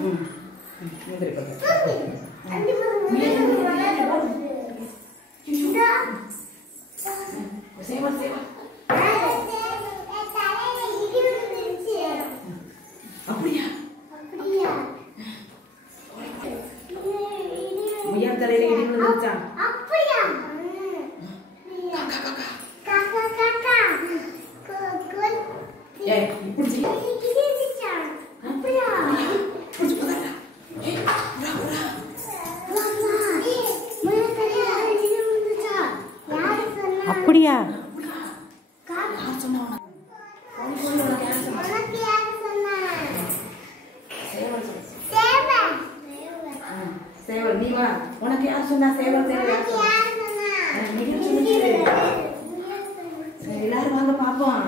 முந்திரி பழம். சேவல் சேவல். அப்படியா? முயல் தலையில இடி விழுந்துச்சா? அப்படியா? காக்கா காக்கா காக்கா காக்கா. ஏய் இப்படி செய். அப்படியா? புடிச்சு போடா. ஏய் உரா உரா. முயல் தலையில இடி விழுந்துச்சா? யார் சொன்னா? அப்படியா? யார் சொன்னா உனக்கு? உனக்கு யார் சொன்னா? சேவல் சேவல். சேவல் நீ வா. உனக்கு யார் சொன்னா சேவல் சேவல்? எல்லாரும் வாங்க பாப்போம்.